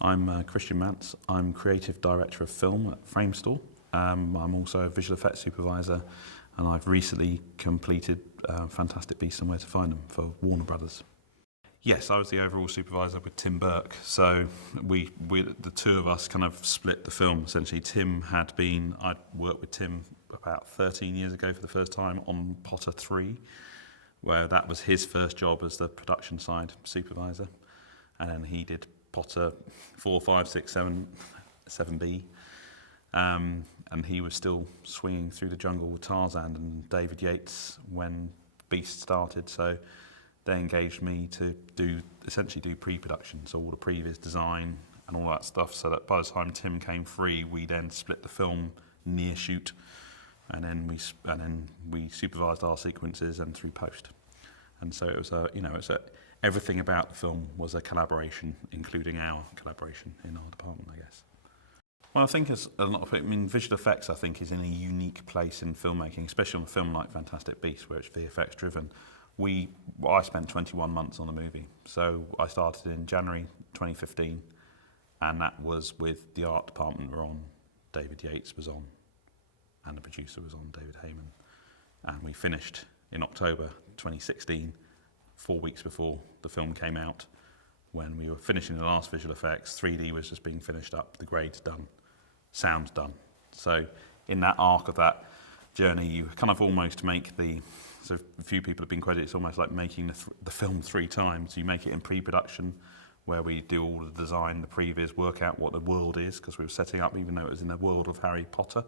I'm Christian Manz. I'm Creative Director of Film at Framestore. I'm also a visual effects supervisor, and I've recently completed Fantastic Beasts and Where to Find Them for Warner Brothers. Yes, I was the overall supervisor with Tim Burke. So we the two of us kind of split the film essentially. I'd worked with Tim about 13 years ago for the first time on Potter 3, where that was his first job as the production side supervisor. And then he did Potter 4, 5, 6, 7, 7B. And he was still swinging through the jungle with Tarzan and David Yates when Beast started. So they engaged me to essentially do pre-production, so all the previous design and all that stuff, so that by the time Tim came free, we then split the film near shoot, and then we supervised our sequences and through post. And so it was everything about the film was a collaboration, including our collaboration in our department, I guess. Well, I think visual effects, I think, is in a unique place in filmmaking, especially on a film like Fantastic Beasts, where it's VFX driven. I spent 21 months on the movie. So I started in January 2015, and that was with the art department were on, David Yates was on, and the producer was on, David Heyman. And we finished in October 2016, 4 weeks before the film came out. When we were finishing the last visual effects, 3D was just being finished up, the grade's done, sound's done. So in that arc of that journey, you kind of almost make so a few people have been credited, it's almost like making the film 3 times. You make it in pre-production, where we do all the design, the previews, work out what the world is, because we were setting up, even though it was in the world of Harry Potter,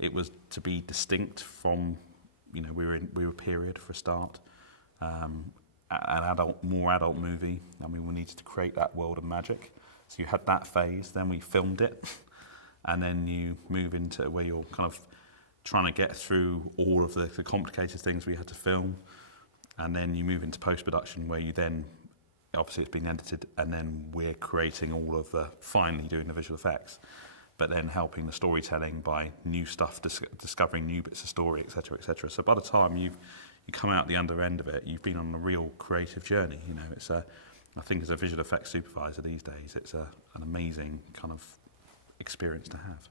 it was to be distinct from, we were period for a start, an more adult movie, and we needed to create that world of magic. So you had that phase, then we filmed it, and then you move into where you're kind of trying to get through all of the complicated things we had to film, and then you move into post-production, where you then, obviously it's been edited, and then we're creating all of finally doing the visual effects, but then helping the storytelling by new stuff, discovering new bits of story, etc., etc. So by the time you come out the other end of it, you've been on a real creative journey. I think as a visual effects supervisor these days, it's an amazing kind of experience to have.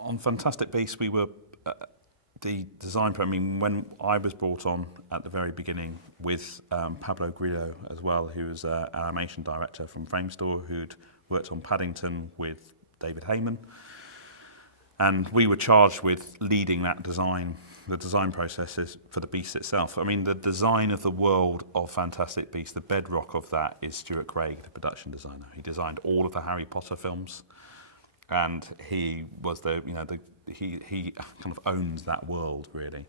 On Fantastic Beasts, we were the design. When I was brought on at the very beginning with Pablo Grillo as well, who was an animation director from Framestore, who'd worked on Paddington with David Heyman, and we were charged with leading that design, the design processes for the Beast itself. The design of the world of Fantastic Beasts, the bedrock of that is Stuart Craig, the production designer. He designed all of the Harry Potter films. And he was he kind of owns that world, really.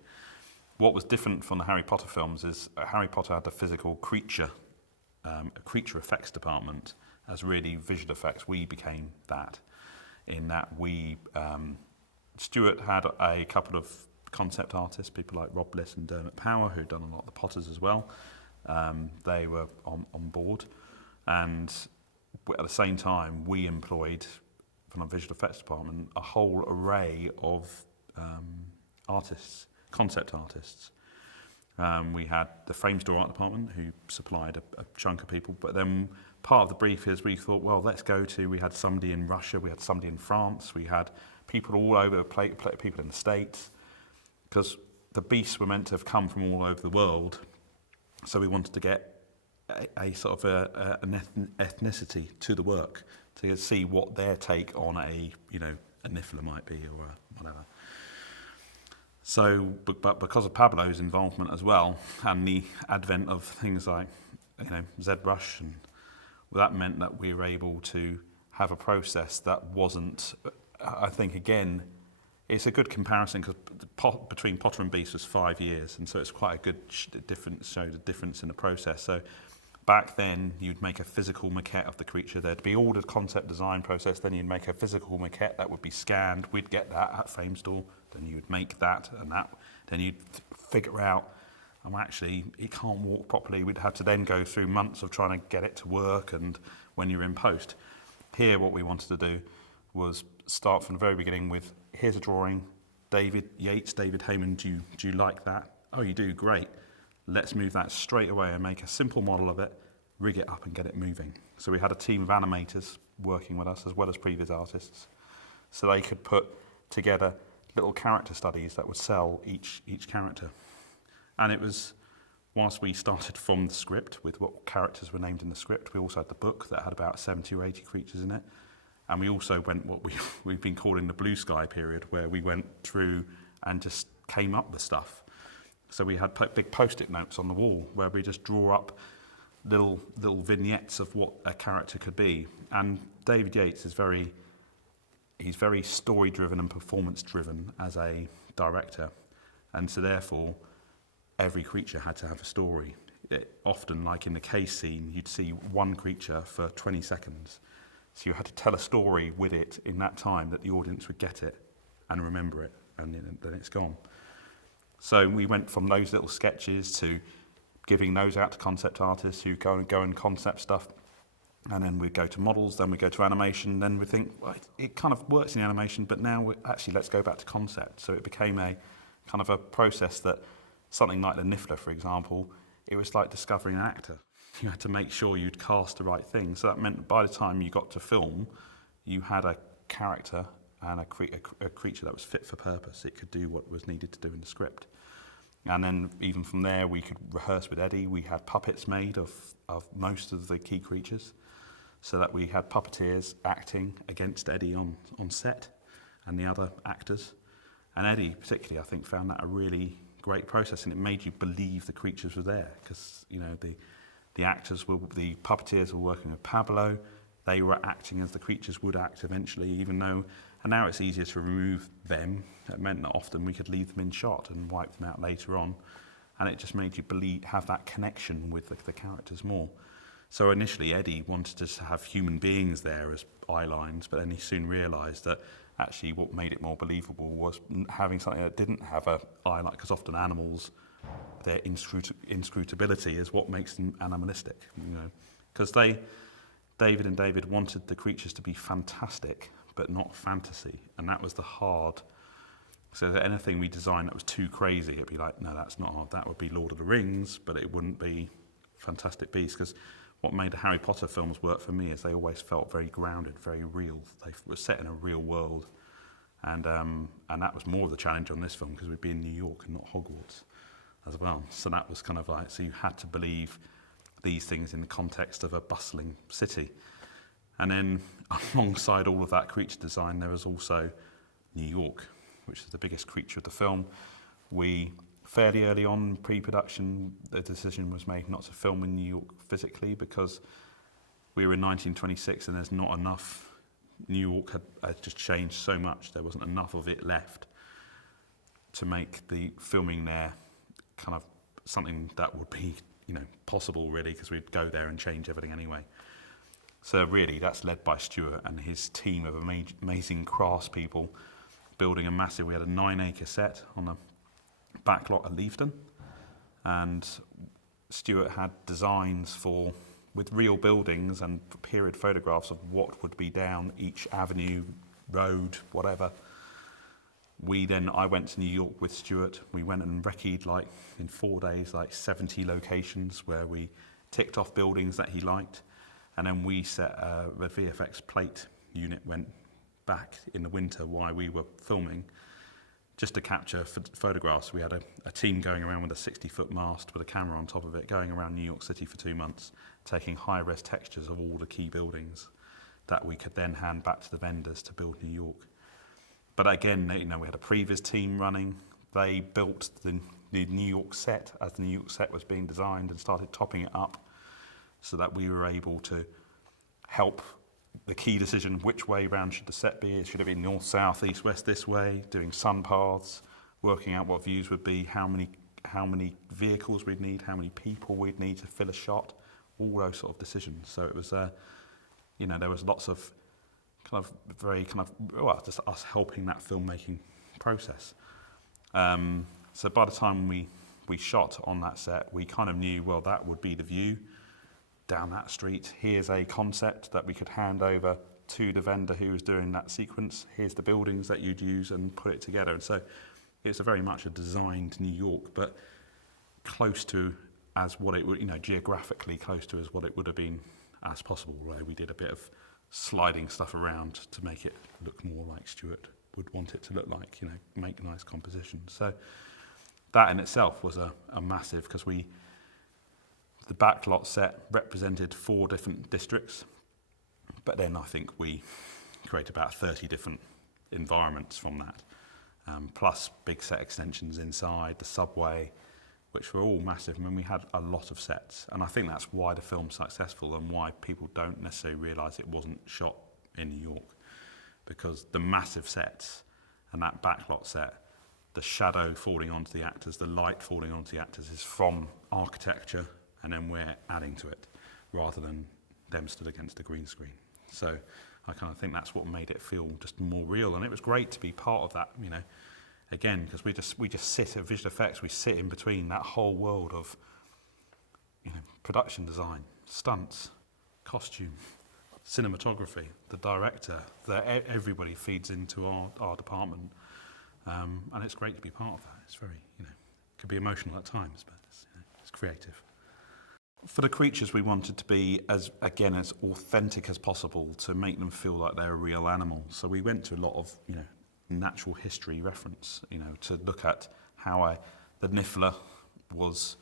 What was different from the Harry Potter films is Harry Potter had the physical creature, a creature effects department. As really visual effects, we became that. In that Stuart had a couple of concept artists, people like Rob Bliss and Dermot Power, who'd done a lot of the Potters as well. They were on board. And at the same time, we employed, from a visual effects department, a whole array of artists, concept artists. We had the Framestore art department, who supplied a chunk of people, but then part of the brief is we thought, well, we had somebody in Russia, we had somebody in France, we had people all over the place, people in the States, because the Beasts were meant to have come from all over the world, so we wanted to get a sort of an ethnicity to the work, to see what their take on a Niffler might be, or whatever. So, but because of Pablo's involvement as well, and the advent of things like ZBrush, and that meant that we were able to have a process that wasn't. I think again, it's a good comparison, because between Potter and Beast was 5 years, and so it's quite a good difference. Showed a difference in the process. So back then, you'd make a physical maquette of the creature. There'd be all the concept design process. Then you'd make a physical maquette that would be scanned. We'd get that at Framestore. Then you'd make that and that. Then you'd figure out, actually, it can't walk properly. We'd have to then go through months of trying to get it to work. And when you're in post, here what we wanted to do was start from the very beginning with, here's a drawing. David Yates, David Heyman, do you like that? Oh, you do? Great. Let's move that straight away and make a simple model of it, rig it up and get it moving. So we had a team of animators working with us as well as previous artists, so they could put together little character studies that would sell each character. And it was, whilst we started from the script with what characters were named in the script, we also had the book that had about 70 or 80 creatures in it. And we also went what we've been calling the blue sky period, where we went through and just came up with stuff. So we had big post-it notes on the wall where we just draw up little vignettes of what a character could be. And David Yates is he's very story-driven and performance-driven as a director. And so therefore, every creature had to have a story. Often, like in the case scene, you'd see one creature for 20 seconds. So you had to tell a story with it in that time that the audience would get it and remember it, and then it's gone. So we went from those little sketches to giving those out to concept artists who go and concept stuff, and then we go to models, then we go to animation, then we think, well, it kind of works in animation, but now let's go back to concept. So it became a kind of a process that something like the Niffler, for example, it was like discovering an actor. You had to make sure you'd cast the right thing. So that meant that by the time you got to film, you had a character and a creature that was fit for purpose. It could do what was needed to do in the script. And then even from there, we could rehearse with Eddie. We had puppets made of most of the key creatures, so that we had puppeteers acting against Eddie on set and the other actors. And Eddie particularly, I think, found that a really great process, and it made you believe the creatures were there, because the puppeteers were working with Pablo. They were acting as the creatures would act eventually, even though, and now it's easier to remove them. It meant that often we could leave them in shot and wipe them out later on, and it just made you have that connection with the characters more. So initially Eddie wanted us to have human beings there as eye lines, but then he soon realised that actually what made it more believable was having something that didn't have an eye line, because often animals, their inscrutability is what makes them animalistic, because David and David wanted the creatures to be fantastic but not fantasy, and that was the hard. So that anything we designed that was too crazy, it'd be like, no, that's not hard. That would be Lord of the Rings, but it wouldn't be Fantastic Beasts. Because what made the Harry Potter films work for me is they always felt very grounded, very real. They were set in a real world, and that was more of the challenge on this film, because we'd be in New York and not Hogwarts as well. So that was kind of like, so you had to believe these things in the context of a bustling city. And then alongside all of that creature design, there was also New York, which is the biggest creature of the film. We, fairly early on, pre-production, the decision was made not to film in New York physically, because we were in 1926 and there's not enough. New York had just changed so much, there wasn't enough of it left to make the filming there kind of something that would be possible, really, because we'd go there and change everything anyway. So really, that's led by Stuart and his team of amazing craftspeople, building a massive. We had a 9-acre set on the back lot at Leafton, and Stuart had designs with real buildings and period photographs of what would be down each avenue, road, whatever. I went to New York with Stuart. We went and recce'd, in 4 days, 70 locations where we ticked off buildings that he liked. And then we set the VFX plate unit, went back in the winter while we were filming, just to capture photographs. We had a team going around with a 60-foot mast with a camera on top of it, going around New York City for 2 months, taking high-res textures of all the key buildings that we could then hand back to the vendors to build New York. But again, we had a previous team running. They built the New York set as the New York set was being designed and started topping it up, so that we were able to help the key decision, which way round should the set be. Should it be north, south, east, west, this way, doing sun paths, working out what views would be, how many vehicles we'd need, how many people we'd need to fill a shot, all those sort of decisions. So it was, there was lots of just us helping that filmmaking process. So by the time we shot on that set, we kind of knew, well, that would be the view down that street. Here's a concept that we could hand over to the vendor who was doing that sequence. Here's the buildings that you'd use, and put it together. And so it's very much a designed New York, but close to as what it would, geographically close to as what it would have been as possible, where we did a bit of sliding stuff around to make it look more like Stuart would want it to look like, make nice compositions. So that in itself was a massive, because the backlot set represented 4 different districts, but then I think we created about 30 different environments from that, plus big set extensions inside, the subway, which were all massive. I mean, we had a lot of sets, and I think that's why the film's successful and why people don't necessarily realise it wasn't shot in New York, because the massive sets and that backlot set, the shadow falling onto the actors, the light falling onto the actors is from architecture, and then we're adding to it rather than them stood against a green screen. So I kind of think that's what made it feel just more real, and it was great to be part of that, again, because we just sit at visual effects, we sit in between that whole world of production design, stunts, costume, cinematography, the director, everybody feeds into our department, and it's great to be part of that. It's very, it could be emotional at times, but it's creative. For the creatures, we wanted to be as authentic as possible, to make them feel like they're a real animal. So we went to a lot of, natural history reference, to look at how the Niffler was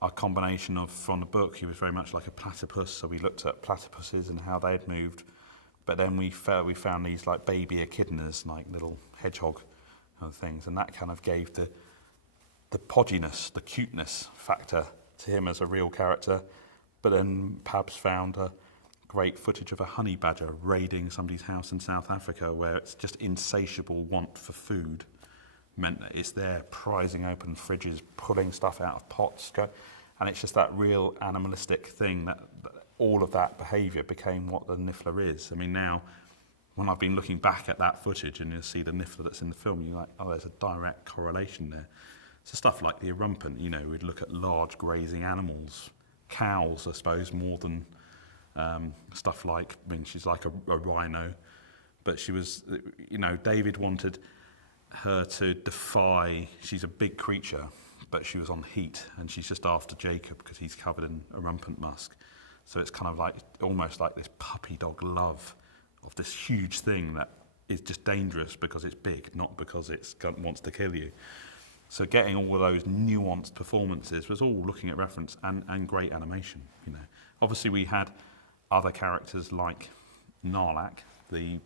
a combination of, from the book, he was very much like a platypus, so we looked at platypuses and how they'd moved, but then we found these like baby echidnas, like little hedgehog kind of things, and that kind of gave the podginess, the cuteness factor to him as a real character. But then Pabs found a great footage of a honey badger raiding somebody's house in South Africa, where it's just insatiable want for food meant that it's there prizing open fridges, pulling stuff out of pots, and it's just that real animalistic thing that all of that behaviour became what the Niffler is. I mean, now when I've been looking back at that footage and you'll see the Niffler that's in the film, you're like, oh, there's a direct correlation there. So stuff like the Erumpent, we'd look at large grazing animals, cows, I suppose, more than stuff like, she's like a rhino, but she was, David wanted her to defy, she's a big creature, but she was on heat, and she's just after Jacob because he's covered in Erumpent musk. So it's kind of like, almost like this puppy dog love of this huge thing that is just dangerous because it's big, not because it wants to kill you. So getting all of those nuanced performances was all looking at reference and great animation. Obviously we had other characters like Narlak, the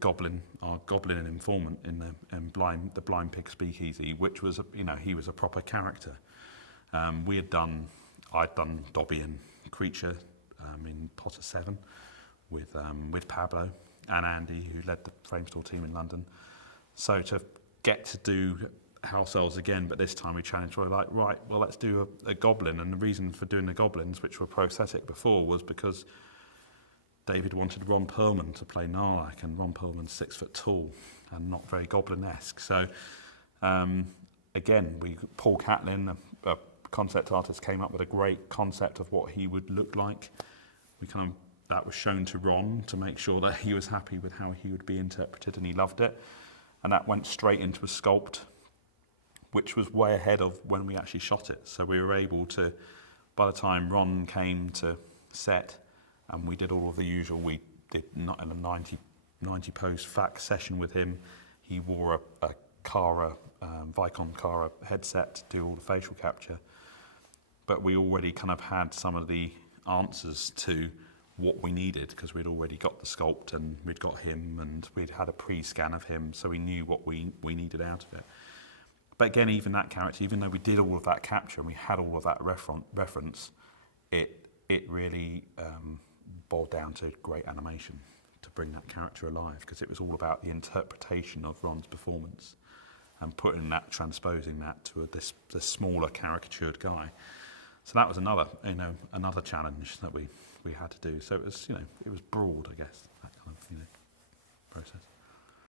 goblin, our goblin and informant in the Blind Pig Speakeasy, which was he was a proper character. I'd done Dobby and Creature in Potter 7 with Pablo and Andy, who led the Framestore team in London. So to get to do House Elves again, but this time we challenged, we're like, right, well, let's do a goblin. And the reason for doing the goblins, which were prosthetic before, was because David wanted Ron Perlman to play Narlak, and Ron Perlman's 6 foot tall and not very goblin-esque. So again, Paul Catlin, a concept artist, came up with a great concept of what he would look like. That was shown to Ron to make sure that he was happy with how he would be interpreted, and he loved it. And that went straight into a sculpt, which was way ahead of when we actually shot it. So we were able to, by the time Ron came to set, and we did all of the usual, we did not in a 90 pose fac session with him. He wore a Cara, Vicon Cara headset to do all the facial capture. But we already kind of had some of the answers to what we needed, because we'd already got the sculpt and we'd got him and we'd had a pre-scan of him, so we knew what we needed out of it. But again, even that character, even though we did all of that capture and we had all of that reference, it really boiled down to great animation to bring that character alive, because it was all about the interpretation of Ron's performance and transposing that to this smaller caricatured guy. So that was another challenge that we had to do. So it was, it was broad, I guess, that kind of,